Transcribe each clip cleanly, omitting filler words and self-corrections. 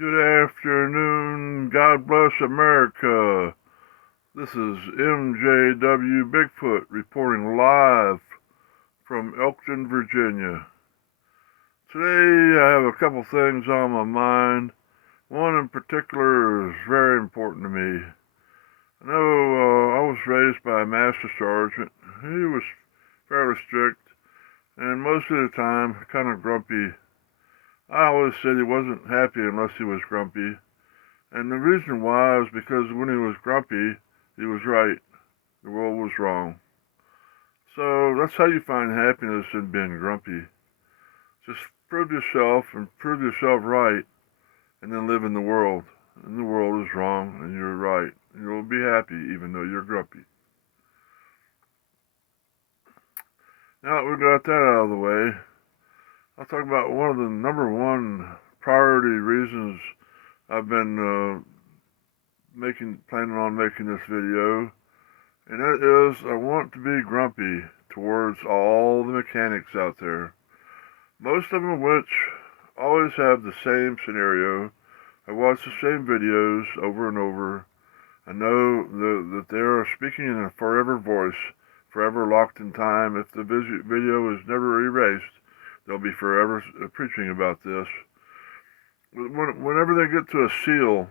Good afternoon. God bless America. This is Mjwbigfoot reporting live from Elkton, Virginia. Today I have a couple things on my mind. One in particular is very important to me. I know I was raised by a master sergeant. He was fairly strict and most of the time kind of grumpy. I always said he wasn't happy unless he was grumpy. And the reason why is because when he was grumpy, he was right. The world was wrong. So that's how you find happiness in being grumpy. Just prove yourself and prove yourself right, and then live in the world. And the world is wrong, and you're right. And you'll be happy even though you're grumpy. Now that we got that out of the way, I'll talk about one of the number one priority reasons I've been planning on making this video, and that is I want to be grumpy towards all the mechanics out there. Most of them which always have the same scenario. I watch the same videos over and over. I know that they are speaking in a forever voice, forever locked in time. If the video is never erased, they'll be forever preaching about this. Whenever they get to a seal,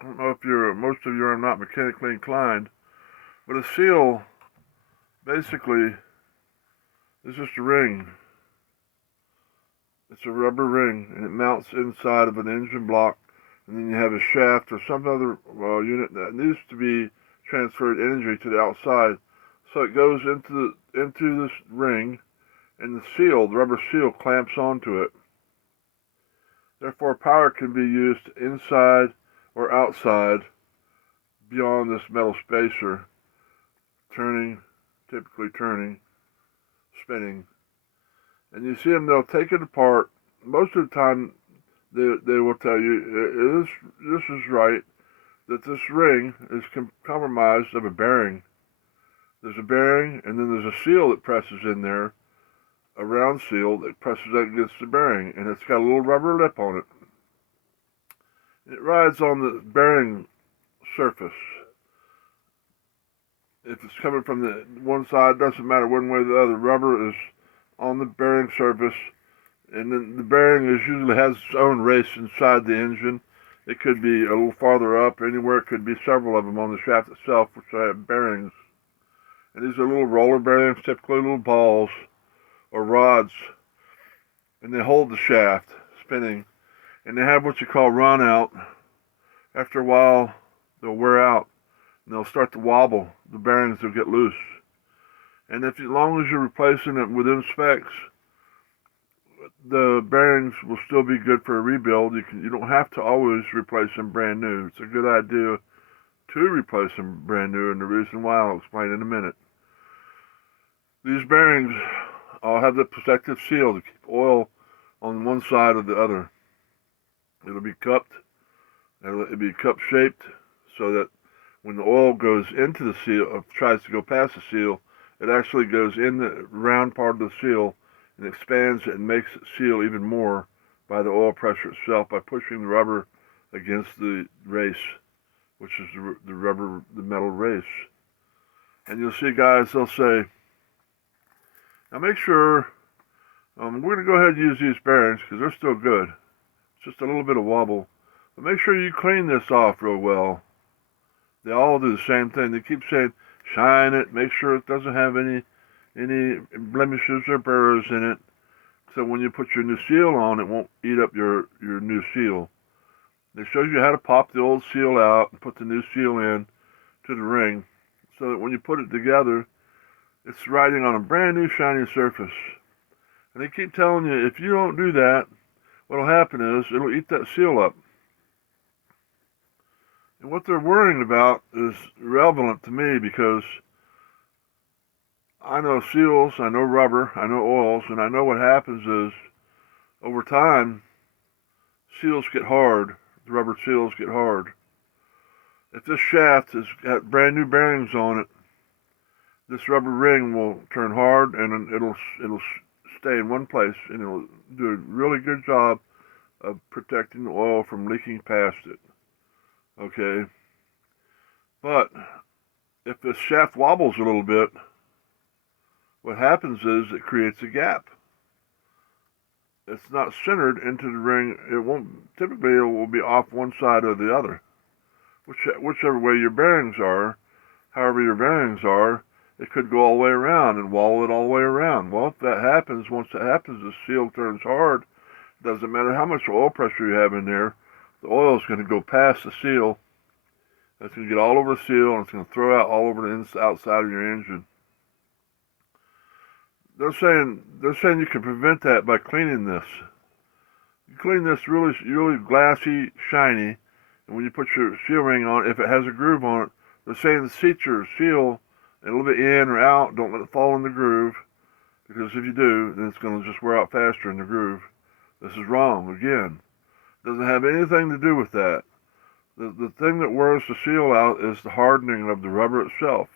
I don't know if most of you are not mechanically inclined, but a seal basically is just a ring. It's a rubber ring, and it mounts inside of an engine block, and then you have a shaft or some other unit that needs to be transferred energy to the outside. So it goes into this ring, and the rubber seal, clamps onto it. Therefore, power can be used inside or outside beyond this metal spacer, typically turning, spinning. And you see them, they'll take it apart. Most of the time, they will tell you, this is right, that this ring is comprised of a bearing. There's a bearing, and then there's a seal that presses in there, a round seal that presses against the bearing, and it's got a little rubber lip on it. It rides on the bearing surface. If it's coming from the one side, doesn't matter one way or the other. Rubber is on the bearing surface, and then the bearing usually has its own race inside the engine. It could be a little farther up, anywhere. It could be several of them on the shaft itself, which have bearings. And these are little roller bearings, typically little balls or rods, and they hold the shaft spinning. And they have what you call run out. After a while, they'll wear out, and they'll start to wobble. The bearings will get loose. And as long as you're replacing it within specs, the bearings will still be good for a rebuild. You don't have to always replace them brand new. It's a good idea to replace them brand new, and the reason why I'll explain in a minute. These bearings all have the protective seal to keep oil on one side or the other. It'll be cupped. It'll be cup-shaped so that when the oil goes into the seal, or tries to go past the seal, it actually goes in the round part of the seal and expands it and makes it seal even more by the oil pressure itself, by pushing the rubber against the race, which is the metal race. And you'll see guys, they'll say, now make sure, we're going to go ahead and use these bearings because they're still good. It's just a little bit of wobble. But make sure you clean this off real well. They all do the same thing. They keep saying, shine it, make sure it doesn't have any blemishes or burrs in it. So when you put your new seal on, it won't eat up your new seal. They show you how to pop the old seal out and put the new seal in to the ring, so that when you put it together, it's riding on a brand new shiny surface. And they keep telling you, if you don't do that, what'll happen is it'll eat that seal up. And what they're worrying about is relevant to me because I know seals, I know rubber, I know oils, and I know what happens is over time, seals get hard, the rubber seals get hard. If this shaft has got brand new bearings on it, this rubber ring will turn hard and it'll stay in one place, and it'll do a really good job of protecting the oil from leaking past it. Okay? But if the shaft wobbles a little bit, what happens is it creates a gap. It's not centered into the ring. It won't, typically it will be off one side or the other. Whichever way your bearings are, however your bearings are, it could go all the way around and wallow it all the way around. Well, if that happens, once that happens, the seal turns hard. It doesn't matter how much oil pressure you have in there, the oil is going to go past the seal. It's going to get all over the seal, and it's going to throw out all over the outside of your engine. They're saying you can prevent that by cleaning this. You clean this really glassy, shiny, and when you put your seal ring on, if it has a groove on it, they're saying seat your seal a little bit in or out. Don't let it fall in the groove, because if you do, then it's going to just wear out faster in the groove. This is wrong. Again, it doesn't have anything to do with that. The thing that wears the seal out is the hardening of the rubber itself.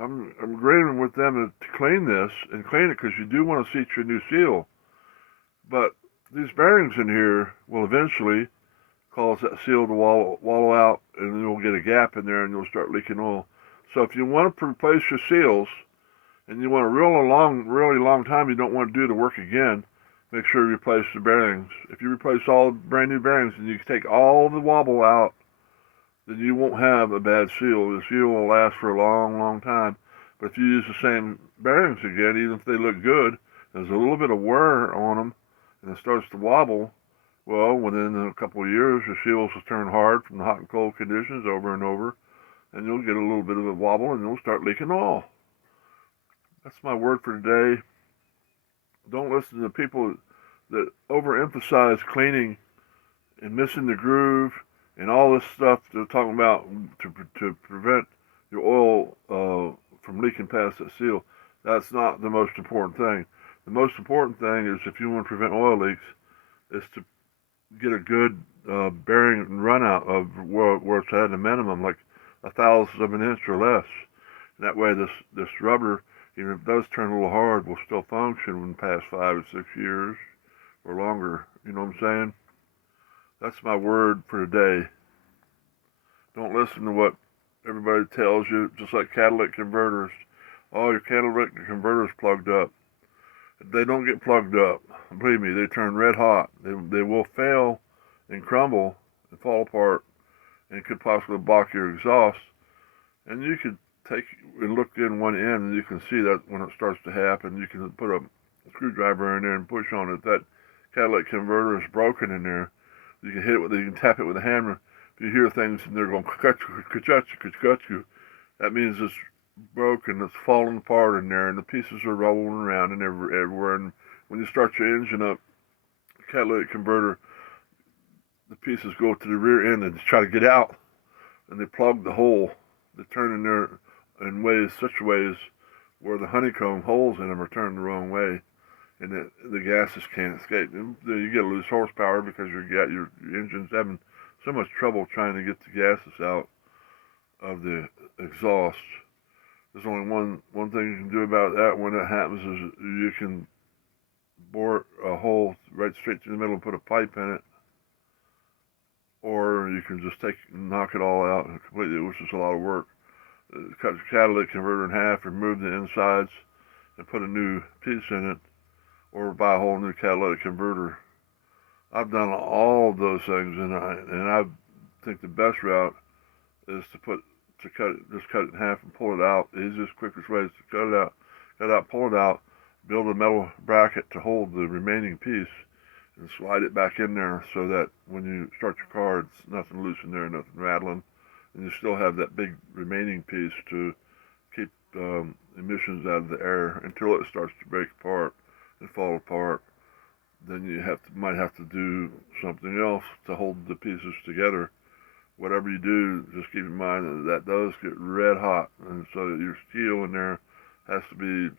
I'm agreeing with them to clean this and clean it, because you do want to seat your new seal. But these bearings in here will eventually cause that seal to wallow out, and then you'll get a gap in there and you'll start leaking oil. So if you want to replace your seals and you want a really long time, you don't want to do the work again, make sure you replace the bearings. If you replace all brand new bearings and you take all the wobble out, then you won't have a bad seal. The seal will last for a long time. But if you use the same bearings again, even if they look good, there's a little bit of wear on them, and it starts to wobble, well, within a couple of years, your seals will turn hard from the hot and cold conditions over and over, and you'll get a little bit of a wobble, and you'll start leaking oil. That's my word for today. Don't listen to people that overemphasize cleaning and missing the groove and all this stuff they're talking about to prevent your oil from leaking past that seal. That's not the most important thing. The most important thing is, if you want to prevent oil leaks, is to get a good bearing run out of where it's at a minimum, like 1/1000 of an inch or less. And that way this rubber, even if it does turn a little hard, will still function in the past 5 or 6 years or longer. You know what I'm saying? That's my word for today. Don't listen to what everybody tells you, just like catalytic converters. Oh, your catalytic converter's plugged up. They don't get plugged up. Believe me, they turn red hot. They will fail and crumble and fall apart, and could possibly block your exhaust. And you could take and look in one end, and you can see that when it starts to happen. You can put a screwdriver in there and push on it. That catalytic converter is broken in there. You can hit it you can tap it with a hammer. If you hear things and they're going ka-chu, that means it's broken, it's falling apart in there, and the pieces are rolling around and everywhere. And when you start your engine up, the catalytic converter, the pieces go to the rear end and try to get out, and they plug the hole. They turn in there in such ways where the honeycomb holes in them are turned the wrong way, and the gases can't escape. And you get loose horsepower because your engine's having so much trouble trying to get the gases out of the exhaust. There's only one thing you can do about that when that happens, is you can bore a hole right straight through the middle and put a pipe in it, or you can just knock it all out completely, which is a lot of work. Cut the catalytic converter in half, remove the insides, and put a new piece in it, or buy a whole new catalytic converter. I've done all of those things, and I think the best route is to cut it in half and pull it out. The easiest, quickest way is to cut it out, pull it out, build a metal bracket to hold the remaining piece, and slide it back in there so that when you start your car, it's nothing loose in there, nothing rattling, and you still have that big remaining piece to keep emissions out of the air until it starts to break apart and fall apart. Then you might have to do something else to hold the pieces together. Whatever you do, just keep in mind that does get red hot, and so your steel in there has to be